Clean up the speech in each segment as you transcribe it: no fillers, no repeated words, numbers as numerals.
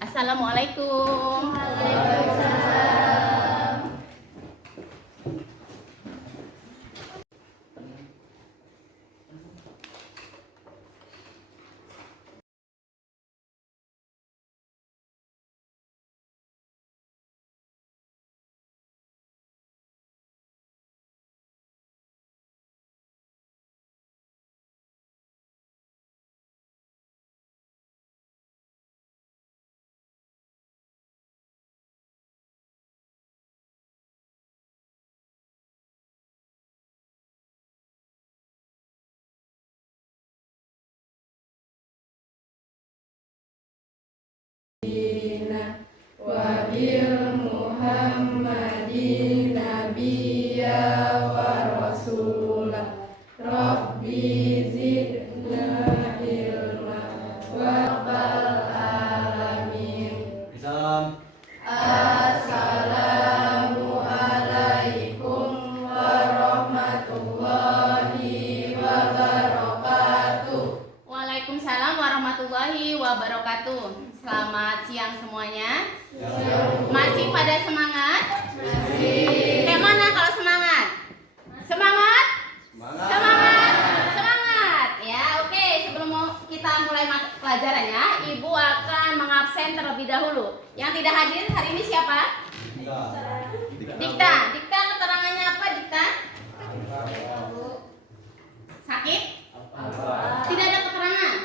Assalamualaikum. Wabil Muhammadin nabiyya wa rasulah Rabbi zidna ilma wa rabbal alamin. Assalamualaikum warahmatullahi wabarakatuh. Waalaikumsalam warahmatullahi wabarakatuh. Selamat siang semuanya. Masih pada semangat? Masih. Kayak mana kalau semangat? Semangat? Semangat? Semangat. Ya, oke. Sebelum kita mulai pelajarannya, Ibu akan mengabsen terlebih dahulu. Yang tidak hadir hari ini siapa? Dikta. Dikta keterangannya apa, Dikta? Sakit? Tidak ada keterangan?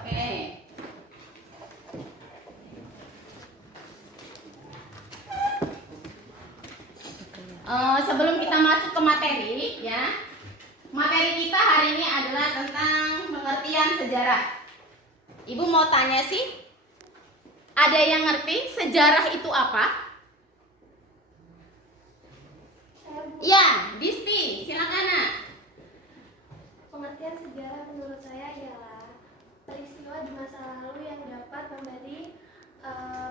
Oke. Sebelum kita masuk ke materi, ya, materi kita hari ini adalah tentang pengertian sejarah. Ibu mau tanya sih, ada yang ngerti sejarah itu apa? Ya, Disti, silakan Nak. Pengertian sejarah menurut saya ialah peristiwa di masa lalu yang dapat memberi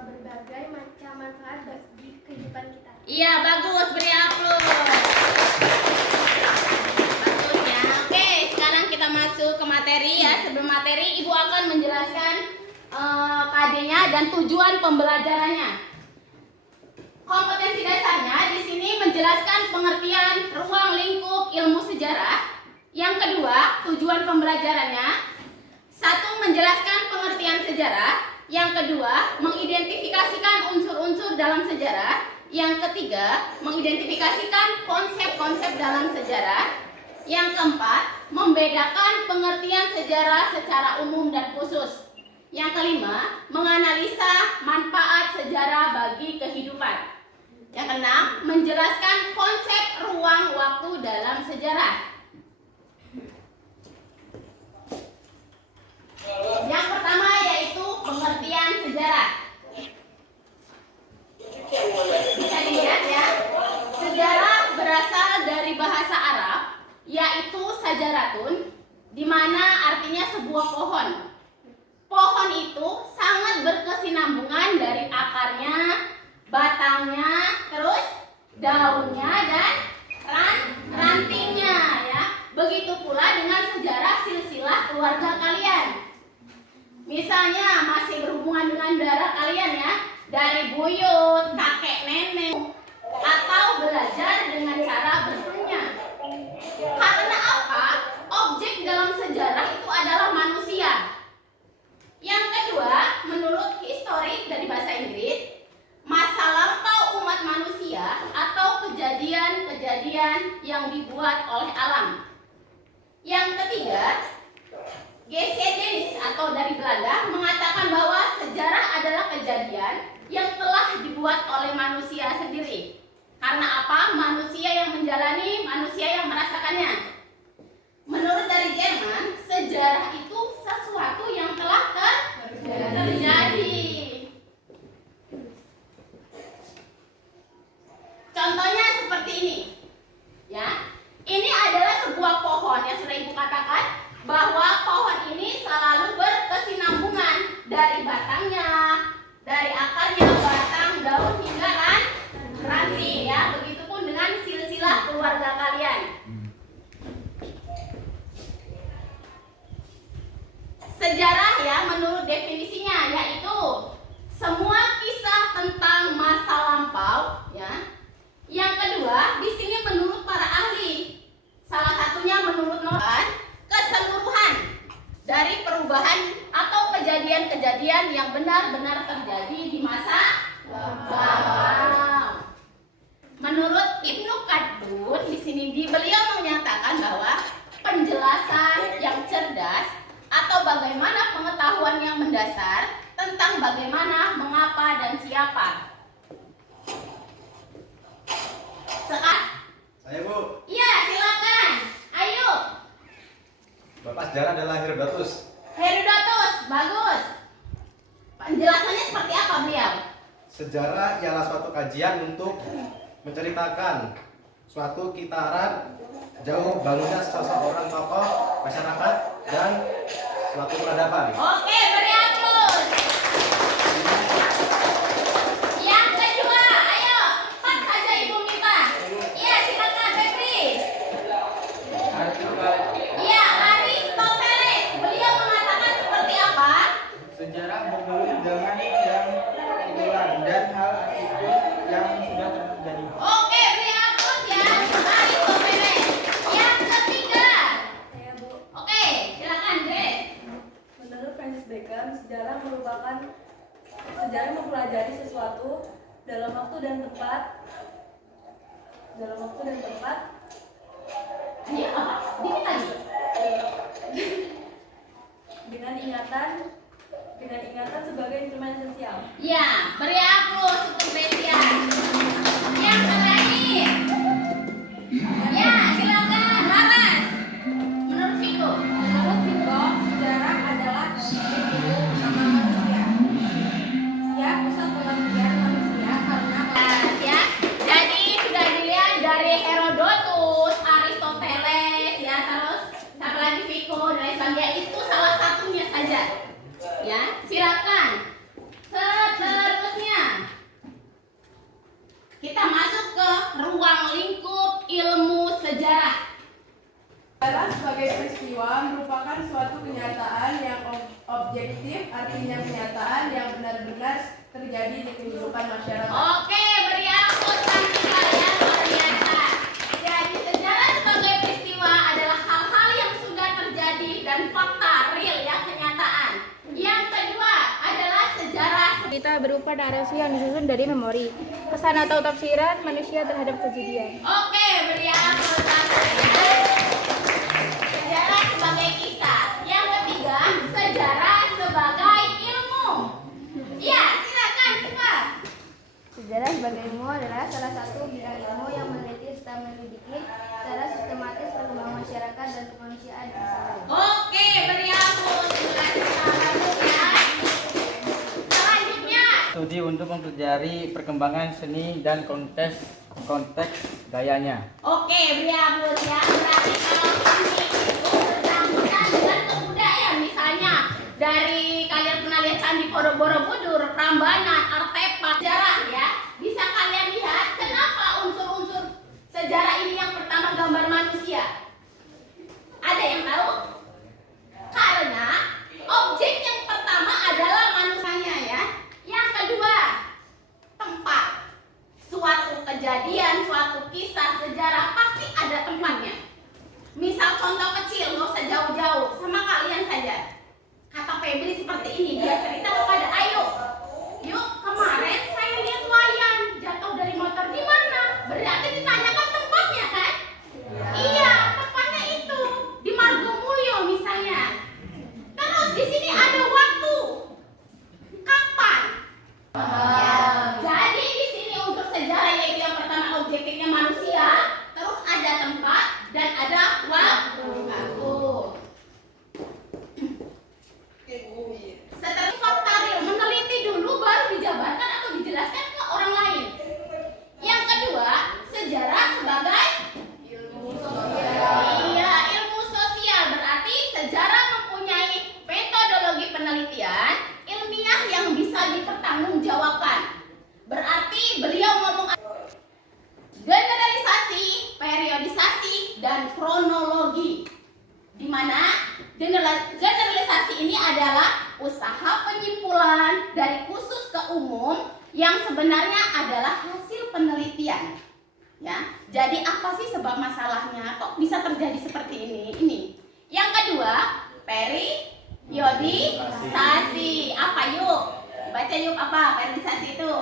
berbagai macam manfaat bagi kehidupan kita. Iya, bagus, beri aplaus. Bagus ya. Oke, sekarang kita masuk ke materi ya. Sebelum materi, Ibu akan menjelaskan KD-nya dan tujuan pembelajarannya. Kompetensi dasarnya di sini menjelaskan pengertian ruang lingkup ilmu sejarah. Yang kedua, tujuan pembelajarannya. Satu, menjelaskan pengertian sejarah. Yang kedua, mengidentifikasikan unsur-unsur dalam sejarah. Yang ketiga, mengidentifikasikan konsep-konsep dalam sejarah. Yang keempat, membedakan pengertian sejarah secara umum dan khusus. Yang kelima, menganalisa manfaat sejarah bagi kehidupan. Yang keenam, menjelaskan konsep ruang waktu dalam sejarah. Yang pertama yaitu pengertian sejarah. Bisa dilihat ya, sejarah berasal dari bahasa Arab yaitu sajaratun, di mana artinya sebuah pohon. Pohon itu sangat berkesinambungan dari akarnya, batangnya, terus daunnya dan rantingnya ya. Begitu pula dengan sejarah silsilah keluarga kalian. Misalnya masih berhubungan dengan darah kalian ya, dari buyut, kakek nenek, atau belajar dengan cara bertanya. Karena apa? Objek dalam sejarah itu adalah manusia. Yang kedua, menurut histori dari bahasa Inggris, masa lampau umat manusia atau kejadian-kejadian yang dibuat oleh alam. Yang ketiga, Geschiedenis atau dari Belanda mengatakan bahwa sejarah adalah kejadian yang telah dibuat oleh manusia sendiri. Karena apa? Manusia yang menjalani, manusia yang merasakannya. Menurut dari Jerman, sejarah itu sesuatu yang telah terjadi. Contohnya seperti ini. Ya. Ini adalah sebuah pohon yang sudah Ibu katakan bahwa pohon ini selalu berkesinambungan dari batangnya, dari akarnya, batang, daun hingga ranting ya. Begitupun dengan silsilah keluarga kalian. Sejarah ya, menurut definisi beliau menyatakan bahwa penjelasan yang cerdas atau bagaimana pengetahuan yang mendasar tentang bagaimana, mengapa, dan siapa. Sekarang. Saya, Bu. Iya, silakan. Ayo. Bapak sejarah adalah Herodotus. Herodotus, bagus. Penjelasannya seperti apa beliau? Sejarah ialah suatu kajian untuk menceritakan suatu kitaran jauh bangunnya seseorang tokoh masyarakat dan suatu peradaban. Oke, beri aplaus. Yang kedua, ayo, cepat saja Ibu Mita. Iya, silakan Febri. Iya, Aristoteles. Beliau mengatakan seperti apa? Sejarah bermula dengan yang dimulai dan hal itu yang sudah terjadi. Oke, beri aplaus ya, Aristoteles. Yang ketiga. Saya Bu. Oke, silakan Grace. Menurut Francis Bacon, sejarah mempelajari sesuatu dalam waktu dan tempat Ini apa? Sedikit lagi. dengan ingatan sebagai instrumen esensial. Ya, beri aplaus untuk Gresian. Yang terakhir. Ya, silakan Laras. Menurut Viko. Menurut Vico, sejarah adalah buku utama manusia. Ya, pusat pengertian manusia karena Ya, jadi sudah dilihat dari Herodotus, Aristoteles, ya terus siapa lagi Viko dan lain sebagainya, itu salah satunya saja. Ya, silakan. Seterusnya kita masuk ke ruang lingkup ilmu sejarah. Sejarah sebagai peristiwa merupakan suatu kenyataan yang objektif, artinya kenyataan yang benar-benar terjadi di kehidupan masyarakat. Oke, beri aplaus kami kalian luar biasa. Jadi sejarah sebagai peristiwa adalah hal-hal yang sudah terjadi dan fakta real ya, kenyataan. Yang kedua adalah sejarah Cerita berupa narasi yang disusun dari memori, kesan atau tafsiran manusia terhadap kejadian. Oke, beri aplaus kami ya. Sejarah sebagai kisah. Yang ketiga, sejarah sebagai ilmu. Iya, silakan Siva. Sejarah sebagai ilmu adalah salah satu bidang ilmu yang meneliti serta menyelidiki secara sistematis perkembangan masyarakat dan kemanusiaan di masa lalu. Oke, beri aplaus. Terima kasih bagus ya. Selanjutnya, Studi untuk mempelajari perkembangan seni dan konteks gayanya. oke, beri aplaus ya. Berarti kalau seni itu bersangkutan dengan kebudayaan, misalnya dari kalian pernah lihat Candi Borobudur, Prambanan, artefak sejarah ya. Bisa kalian lihat kenapa unsur-unsur sejarah ini yang pertama gambar manusia. Ada yang tahu? Karena objek yang pertama adalah manusianya ya. Yang kedua, tempat. Suatu kejadian, suatu kisah sejarah pasti ada tempatnya. Misal contoh kecil, nggak usah jauh-jauh, sama kalian saja. Kata Febri seperti ini, dia cerita kepada Ayu. Yuk, kemarin saya lihat wayan jatuh dari motor di mana? Berarti ditanyakan tempatnya kan? Iya, tempatnya itu di Margomulyo misalnya. Terus di sini ada waktu. Kapan? Ya, jadi di sini untuk sejarah yaitu yang pertama objektifnya manusia, terus ada tempat dan ada waktu. Setelah fakta real, meneliti dulu baru dijabarkan atau dijelaskan ke orang lain. Yang kedua, sejarah sebagai ilmu sosial. Iya, ilmu sosial berarti sejarah mempunyai metodologi penelitian ilmiah yang bisa dipertanggungjawabkan. Berarti beliau ngomong generalisasi, periodisasi, dan kronologi. Di mana generalisasi ini adalah usaha penyimpulan dari khusus ke umum yang sebenarnya adalah hasil penelitian. Ya, jadi apa sih sebab masalahnya? Kok bisa terjadi seperti ini? Yang kedua, periodisasi. Apa yuk? Baca yuk apa periodisasi itu?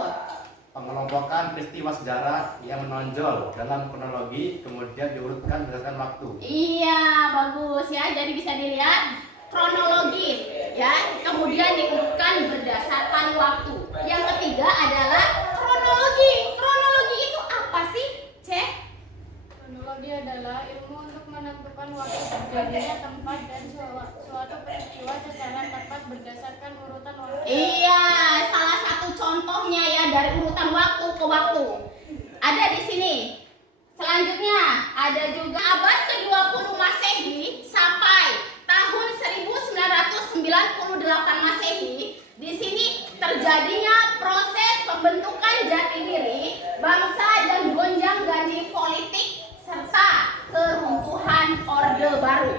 pengelompokan peristiwa sejarah yang menonjol dalam kronologi kemudian diurutkan berdasarkan waktu. Iya, bagus ya. Jadi bisa dilihat kronologis ya, kemudian diurutkan berdasarkan waktu. Yang ketiga adalah kronologi. Kronologi itu apa sih, Cek? Kronologi adalah ilmu untuk menentukan waktu terjadinya tempat dan suatu peristiwa secara tepat berdasarkan urutan waktu. Iya, salah satu contohnya ya dari urutan waktu ke waktu. Ada di sini. Selanjutnya ada juga abad ke-20 Masehi sampai tahun 1998 Masehi. Di sini terjadinya proses pembentukan jati diri bangsa dan gonjang-ganjing politik serta keruntuhan Orde Baru.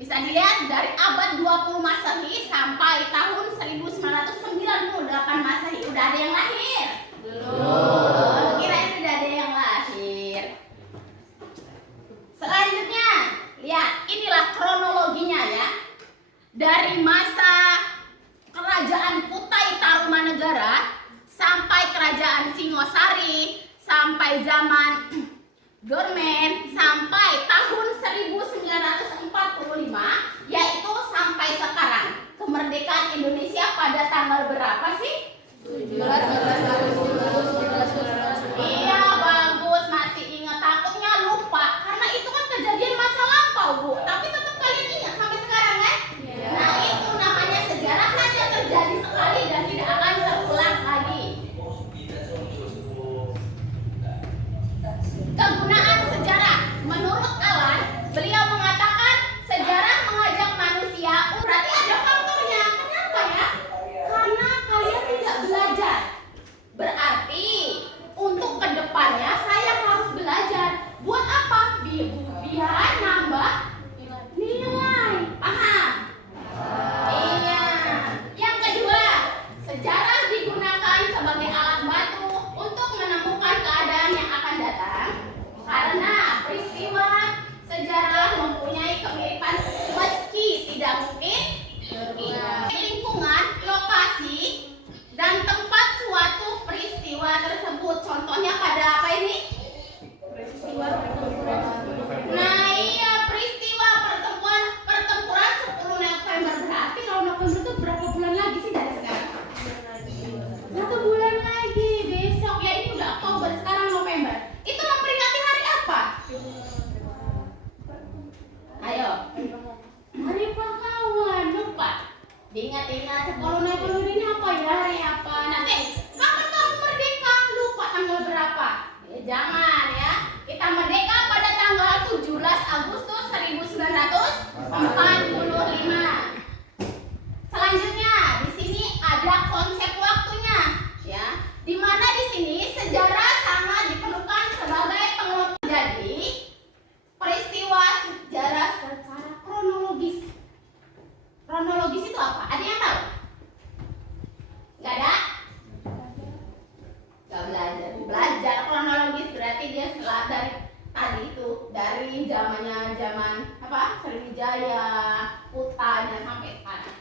Bisa dilihat dari abad 20 Masehi sampai tahun 1998 Masehi. Udah ada yang lahir? Belum. Kirain udah ada yang lahir. Selanjutnya, lihat inilah kronologinya ya. Dari masa kerajaan Kutai Tarumanegara sampai kerajaan Singosari sampai zaman Dormen sampai tahun 1945, yaitu sampai sekarang. Kemerdekaan Indonesia pada tanggal berapa sih? 17 Agustus 1945. Iya, bagus, masih ingat. Takutnya lupa karena itu kan kejadian masa lampau, Bu. Tapi tetap kalian ingat sampai sekarang kan? Nah, itu namanya sejarah, hanya terjadi sekali dan tidak akan terulang lagi. Kegunaan sejarah. Menurut Alan, beliau mengatakan sejarah mengajak manusia. Berarti ada faktornya. Kenapa ya? Karena kalian tidak belajar. Berarti untuk kedepannya saya harus belajar. Buat apa? Biar nambah nilai. Paham? Iya. Yang kedua, sejarah digunakan sebagai alat bantu untuk menemukan keadaan yang akan datang. Karena peristiwa sejarah mempunyai kemiripan meski tidak mungkin lingkungan, lokasi, dan tempat suatu peristiwa tersebut. Contohnya pada apa ini? Nah iya, peristiwa pertempuran 10 November. Berarti kalau November itu berapa bulan lagi sih dari sekarang? 1 bulan lagi, besok ya, ini udah Oktober, sekarang November. Itu memperingati hari apa? Ayo, Hari Pahlawan. Lupa. Diingat-ingat 10 November ini apa ya, hari apa? Nanti kapan kamu merdeka? Lupa tanggal berapa? Ya, jangan ya. Kita merdeka pada tanggal 17 Agustus 1945. Selanjutnya, di sini ada konsep waktunya, ya. Di mana di sini sejarah sangat diperlukan sebagai pengelompokan. Jadi, peristiwa sejarah secara kronologis. Kronologis itu apa? Ada yang tahu? Gak ada? Gak belajar. Belajar kronologis berarti dia setelah dari tadi itu, dari zaman apa? Sriwijaya, Kutanya sampai sekarang.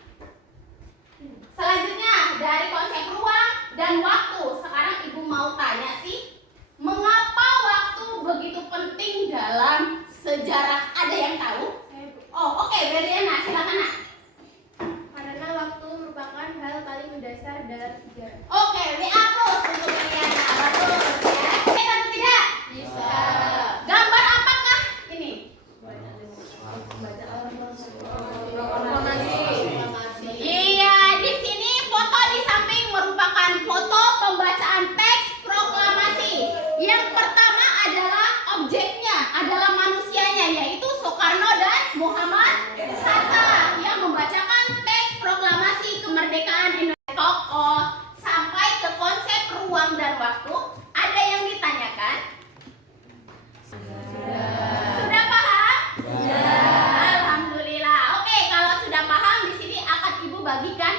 Selanjutnya dari konsep ruang dan waktu. Sekarang Ibu mau tanya sih, mengapa waktu begitu penting dalam sejarah? Ada yang tahu? Oh, oke, Beriana, silakan Nak. Karena waktu merupakan hal paling mendasar dalam sejarah. Oke, WA plus untuk Beriana. Bagus ya. Bisa atau tidak? Bisa. Gambar apakah ini? Iya, di sini foto di samping merupakan foto pembacaan teks proklamasi. Yang pertama adalah objeknya, adalah manusianya, yaitu Soekarno dan Muhammad Hatta yang membacakan teks proklamasi kemerdekaan Indonesia. Tokoh sampai ke konsep ruang dan waktu. Ada yang ditanyakan? Sudah paham? Alhamdulillah. Oke, kalau sudah paham, di sini akan Ibu bagikan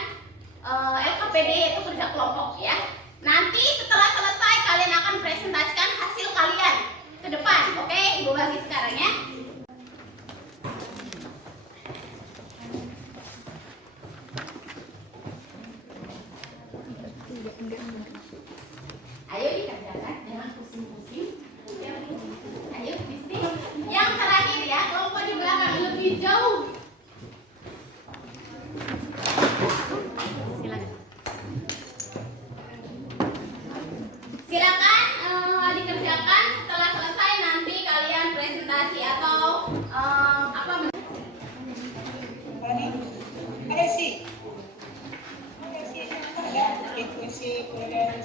LKPD, yaitu kerja kelompok ya. Nanti setelah selesai kalian akan presentasikan hasil kalian ke depan. Oke, Ibu bagi sekarang ya.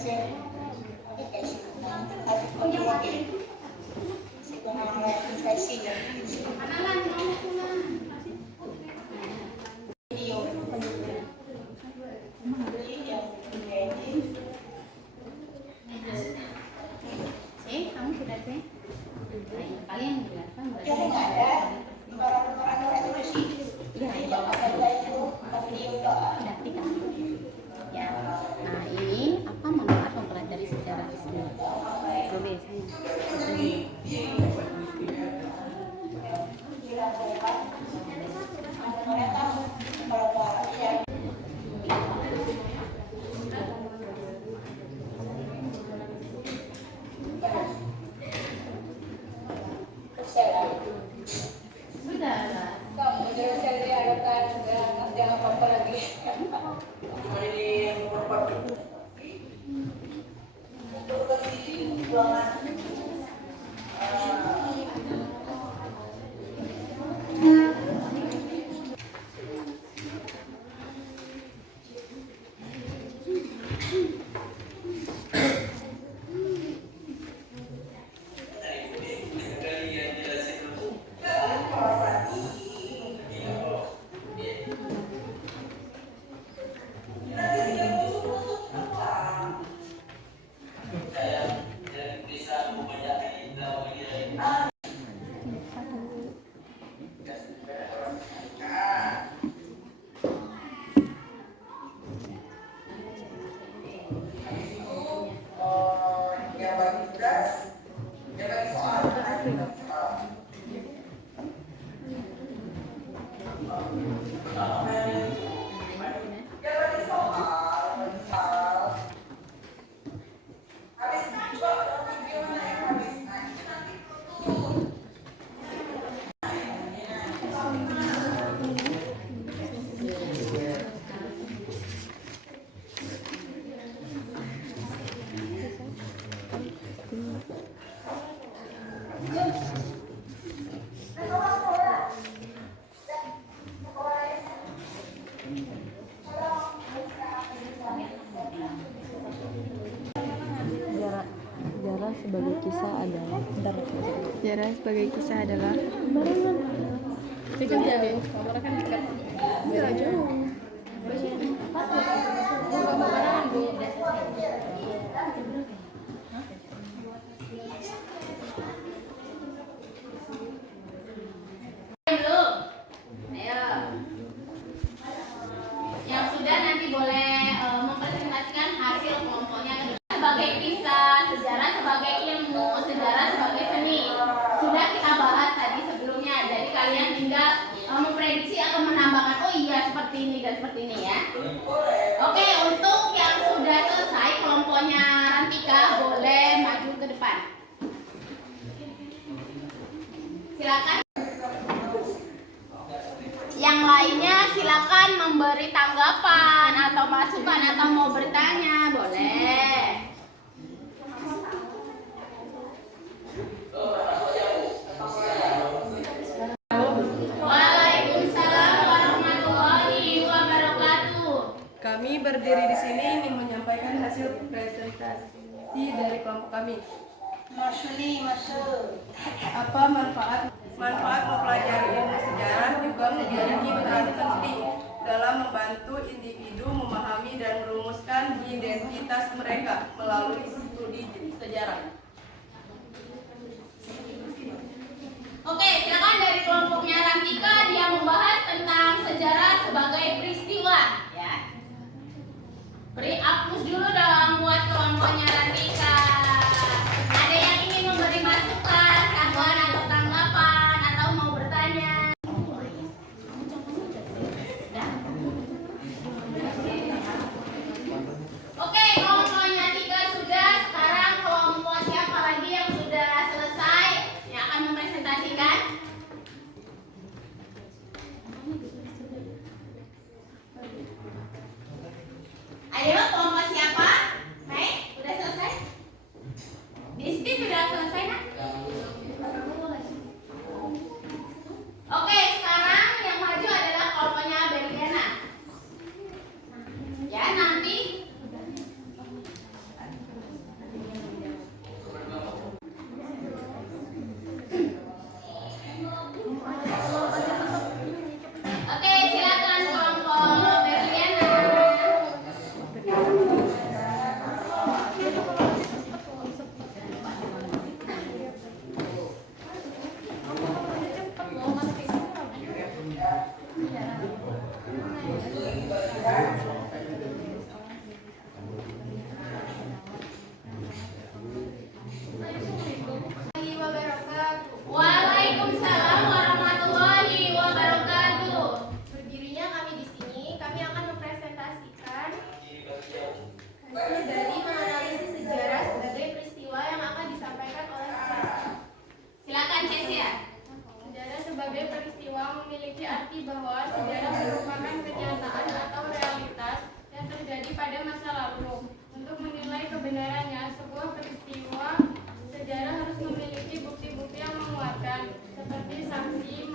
Kamu sudah cek? Kalian jelaskan berarti. Iya, di bawah. Didaktikan. Ya. Nah, ini apa manfaat mempelajari sejarah di sini? Coba sudah lah. Sejarah sebagai kisah adalah Belum? Ayo. Yang sudah nanti boleh mempresentasikan hasil kelompoknya sebagai kisah, sejarah sebagai ilmu, sejarah sebagai seni. Sudah kita bahas tadi sebelumnya. Jadi kalian tinggal memprediksi atau menambahkan, oh iya seperti ini dan seperti ini ya. Oke, untuk yang sudah selesai kelompoknya Rantika boleh maju ke depan. Silakan. Yang lainnya silakan memberi tanggapan atau masukan atau mau bertanya, boleh. Waalaikumsalam warahmatullahi wabarakatuh. kami berdiri di sini ingin menyampaikan hasil presentasi dari kelompok kami. Apa manfaat mempelajari ilmu sejarah juga memiliki peran penting dalam membantu individu memahami dan merumuskan identitas mereka melalui studi sejarah. Oke, silakan dari kelompoknya Rantika, dia membahas tentang sejarah sebagai peristiwa ya. Beri aplaus dulu dong buat kelompoknya Rantika. Ada yang ingin memberi masukan, saran atau tanggapan atau mau bertanya? Oke, kelompoknya Tika sudah. Sekarang kelompok siapa lagi yang sudah selesai yang akan mempresentasikan? Ayo, kelompok siapa? Hai, udah selesai? mencermati bahwa sejarah merupakan kenyataan atau realitas yang terjadi pada masa lalu. Untuk menilai kebenarannya, sebuah peristiwa sejarah harus memiliki bukti-bukti yang menguatkan, seperti saksi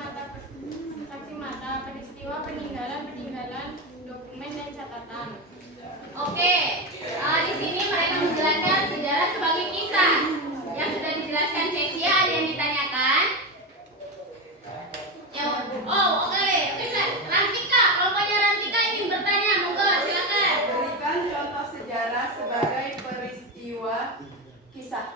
mata, peristiwa peninggalan, dokumen dan catatan. Oke, di sini mereka menjelaskan sejarah sebagai kisah. Yang sudah dijelaskan Cesia, ada yang ditanyakan? Oke. Rantika, kelompoknya Rantika ingin bertanya, monggo silakan. Berikan contoh sejarah sebagai peristiwa kisah.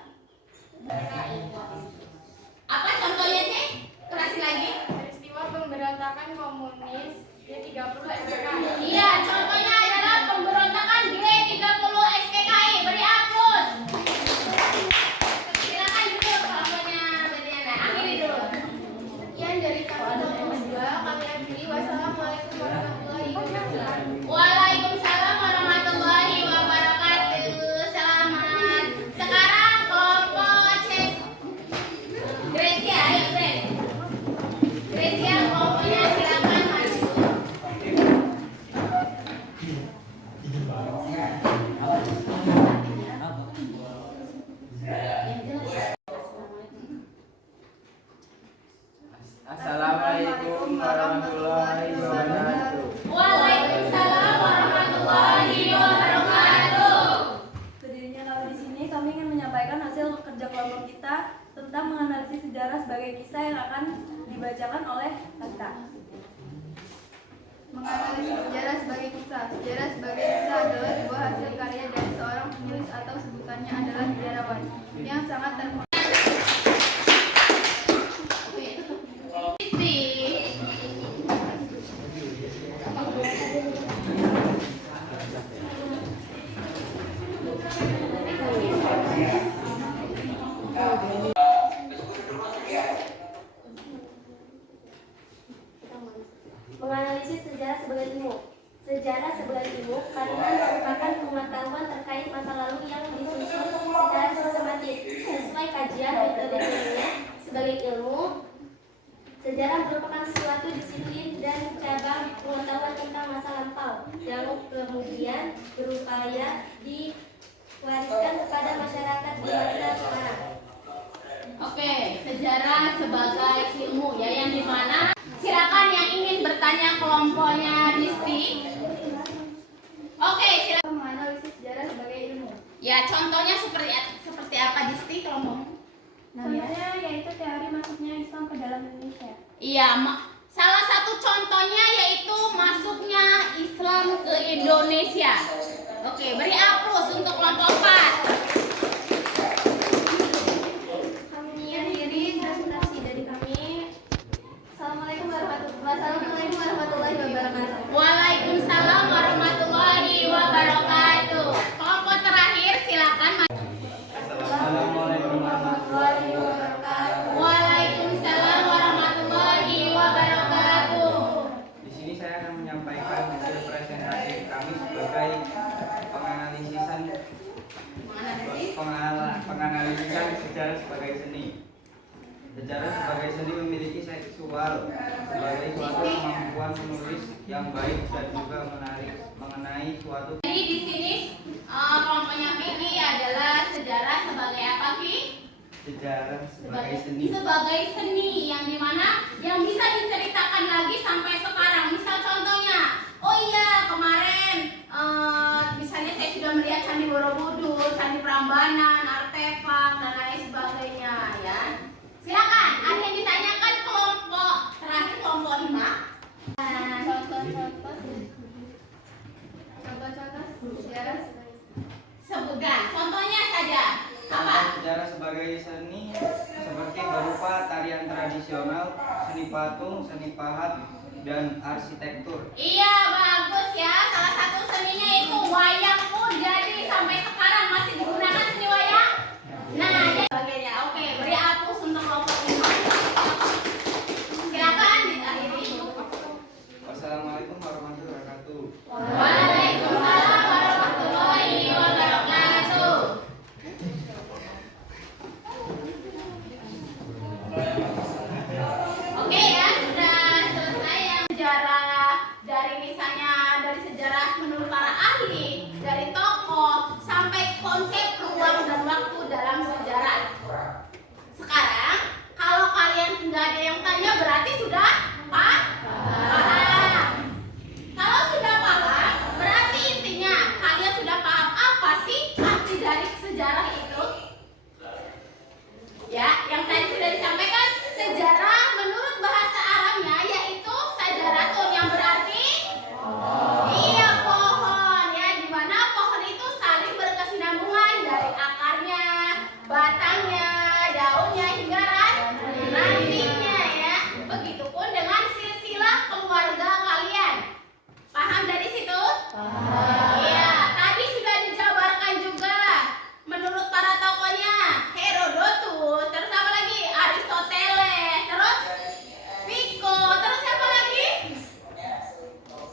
Apa contohnya sih? Kerasin lagi. Peristiwa pemberontakan komunis G30 SPKI. Iya, contohnya adalah pemberontakan G30 SPKI. Beri aplaus. Silakan dulu kelompoknya Beriana. Akhiri dulu. Sekian dari kami berdua. Kami akhiri. Wassalamualaikum warahmatullahi wabarakatuh. Waalaikumsalam warahmatullahi wabarakatuh. Selamat. Sekarang kelompok C. Gracia, ayo Gracia, kelompoknya silakan maju. Assalamualaikum warahmatullahi wabarakatuh. Waalaikumsalam warahmatullahi wabarakatuh. Berdirinya kami di sini, kami ingin menyampaikan hasil kerja kelompok kita tentang menganalisis sejarah sebagai kisah yang akan dibacakan oleh kita. Menganalisis sejarah sebagai kisah. Sejarah sebagai kisah adalah sebuah hasil karya dari seorang penulis atau sebutannya adalah sejarawan yang sangat terkenal. Menganalisis sejarah sebagai ilmu. Sejarah sebagai ilmu karena merupakan pengetahuan terkait masa lalu yang disusun secara sistematis sesuai kajian metodologinya. Sebagai ilmu, sejarah merupakan suatu disiplin dan cabang pengetahuan tentang masa lampau yang kemudian berupaya diwariskan kepada masyarakat di masa sekarang. Oke, sejarah sebagai ilmu ya, yang dimana silakan yang ingin bertanya kelompoknya Disti. Oke, silakan. Menganalisis sejarah sebagai ilmu. Ya, contohnya seperti apa Disti kelompok? Contohnya yaitu teori masuknya Islam ke dalam Indonesia. Iya, salah satu contohnya yaitu masuknya Islam ke Indonesia. Oke, beri aplaus untuk kelompok 4. Kami akhiri presentasi dari kami. Assalamualaikum warahmatullahi wabarakatuh. Waalaikumsalam warahmatullahi wabarakatuh. Kelompok terakhir silakan. Assalamualaikum warahmatullahi wabarakatuh. Waalaikumsalam warahmatullahi wabarakatuh. Di sini saya akan menyampaikan hasil presentasi kami sebagai penganalisan sejarah sebagai seni. Sejarah sebagai seni memiliki seksual sebagai suatu kemampuan menulis yang baik dan juga menarik mengenai suatu. Jadi di sini kelompoknya Vicky adalah sejarah sebagai apa, Vi? Sejarah sebagai seni. Sebagai seni yang dimana yang bisa diceritakan lagi sampai sekarang. Misal contohnya, oh iya kemarin misalnya saya sudah melihat Candi Borobudur, Candi Prambanan, artefak dan lain sebagainya ya. Silakan, ada yang ditanyakan kelompok terakhir kelompok 5. Contoh-contoh sejarah sebagai Sebutkan contohnya saja. Apa? Sejarah sebagai seni seperti berupa tarian tradisional, seni patung, seni pahat, dan arsitektur. Iya, bagus ya. Salah satu seninya itu wayang pun jadi sampai sekarang masih digunakan seni wayang. Nah, jadi sebagainya. Oke, beri aplaus untuk kelompok 5. Silakan diakhiri. Wassalamualaikum warahmatullahi wabarakatuh. Waalaikumsalam warahmatullahi wabarakatuh. Oke ya, sudah selesai ya.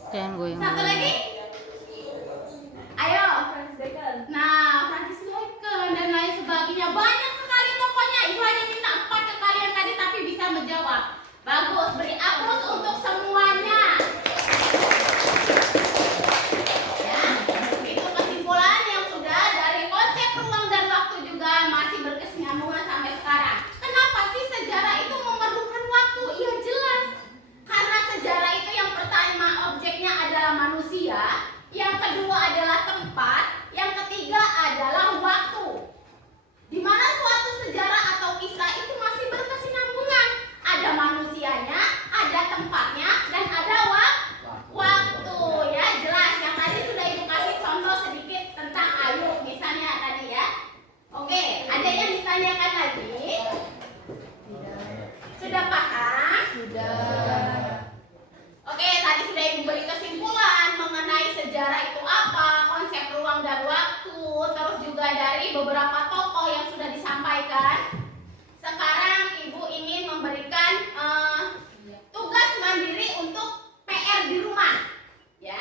Jangan goyang. Satu lagi. Ayo. Nah, Francis Bacon dan lain sebagainya. Banyak sekali pokoknya. Ibu hanya minta 4 ke kalian tadi tapi bisa menjawab. Bagus, beri aplaus untuk semuanya. Ya, itu kesimpulan yang sudah dari konsep ruang dan waktu juga masih berkesinambungan sampai sekarang. Kenapa sih sejarah itu memerlukan waktu? Iya jelas. Karena sejarah itu yang pertama objeknya adalah manusia, yang kedua adalah tempat, yang ketiga adalah waktu. Di mana suatu sejarah atau kisah itu masih berkesinambungan. Ada manusianya, ada tempatnya, dan ada waktu. Ya jelas. Yang tadi sudah Ibu kasih contoh sedikit tentang Ayub misalnya tadi ya. Oke, ada yang ditanyakan lagi? Sudah paham? Sudah. Oke, tadi sudah Ibu beri kesimpulan mengenai sejarah itu apa, konsep ruang dan waktu, terus juga dari beberapa tokoh yang sudah disampaikan. Sekarang Ibu ingin memberikan tugas mandiri untuk PR di rumah, ya.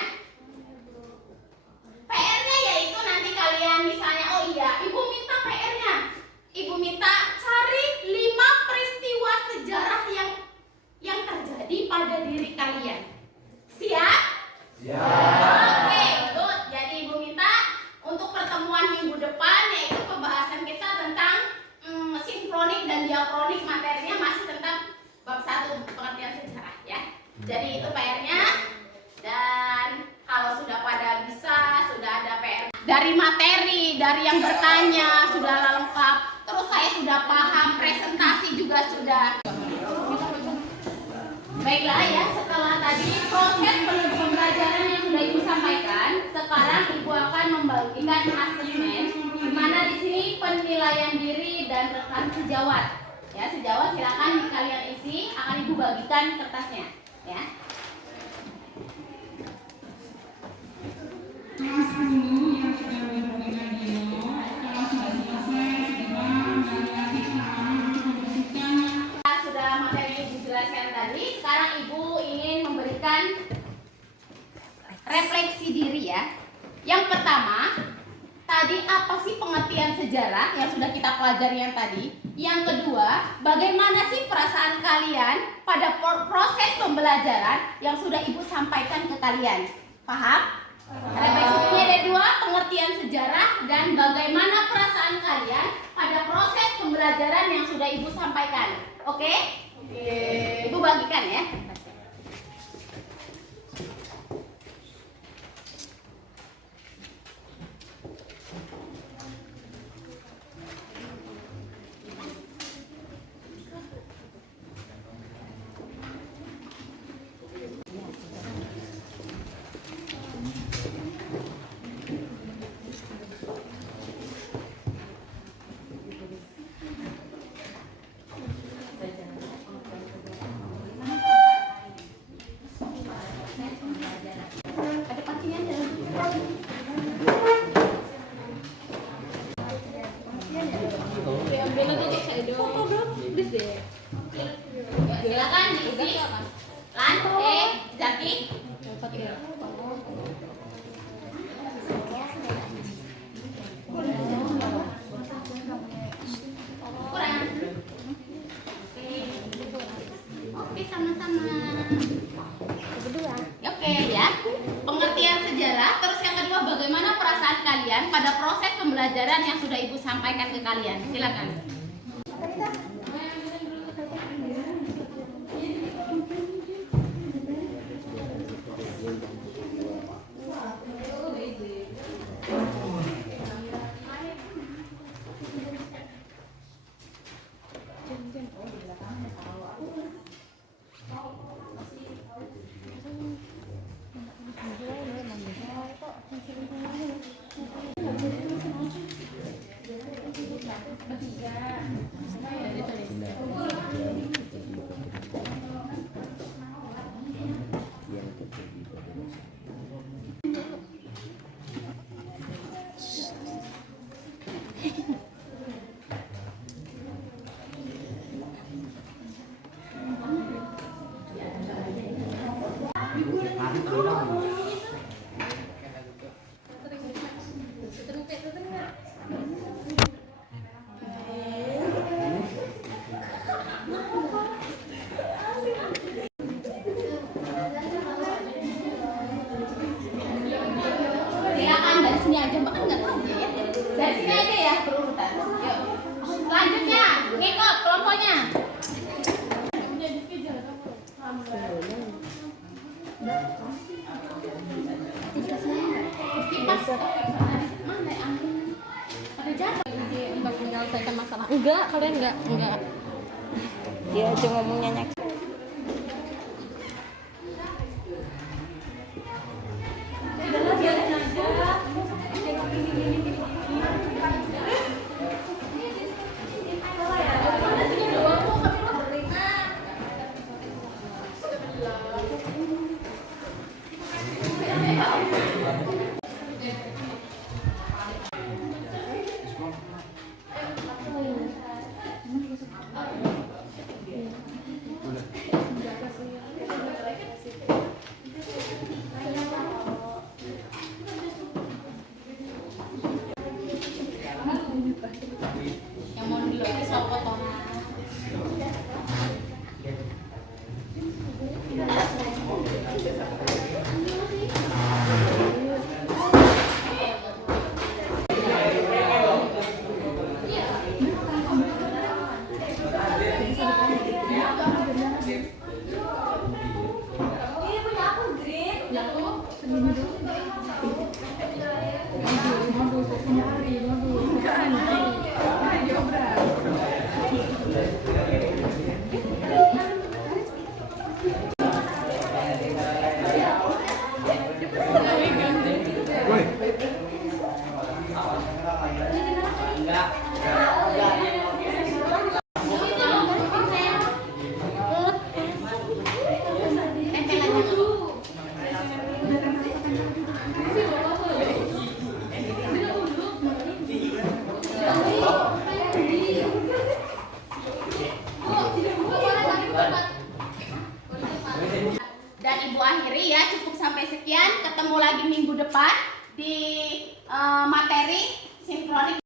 PR-nya yaitu nanti kalian misalnya, oh iya, Ibu minta PR-nya. Ibu minta cari 5 peristiwa sejarah yang terjadi pada diri kalian. Siap? Oke, good. Jadi Ibu minta untuk pertemuan minggu depan yaitu pembahasan kita tentang sinkronik dan diakronik, materinya masih tentang bab 1 pengertian sejarah ya. Jadi itu PR-nya. Dan kalau sudah pada bisa, sudah ada PR dari materi, dari yang bertanya sudah lengkap. Terus saya sudah paham, presentasi juga sudah. Baiklah ya, setelah tadi proses pembelajaran yang sudah Ibu sampaikan, sekarang Ibu akan membagikan asesmen, di mana di sini penilaian diri dan rekan sejawat. Ya, sejawat silakan kalian isi, akan Ibu bagikan kertasnya, ya. Sudah materi dijelaskan tadi, sekarang Ibu ingin memberikan refleksi diri ya. Yang pertama, tadi apa sih pengertian sejarah yang sudah kita pelajari yang tadi? Yang kedua, bagaimana sih perasaan kalian pada proses pembelajaran yang sudah Ibu sampaikan ke kalian? Paham? Refleksinya ada 2, pengertian sejarah dan bagaimana perasaan kalian pada proses pembelajaran yang sudah Ibu sampaikan. Oke? Ibu bagikan ya. Ada pastinya silakan diisi. Jati. Kurang. Oke, sama-sama. Oke ya. Pengertian sejarah. Terus yang kedua, bagaimana perasaan kalian pada proses pembelajaran yang sudah Ibu sampaikan ke kalian? Silakan. Silakan dari sini aja, Mbak kan nggak tahu dia ya. Dari sini aja ya berurutan. Yuk. Selanjutnya, ngikut kelompoknya. Kipas mana angin? Ada jatuh untuk menyelesaikan masalah. Enggak, kalian enggak. Dia aja ngomongnya nyak. Udahlah biarin aja. Salah ya. Ada tiga doang kok, tapi lo yang mau dilukis sama kotoran. Ini punya aku, Green. Dan Ibu akhiri ya, cukup sampai sekian. Ketemu lagi minggu depan di materi sinkronik.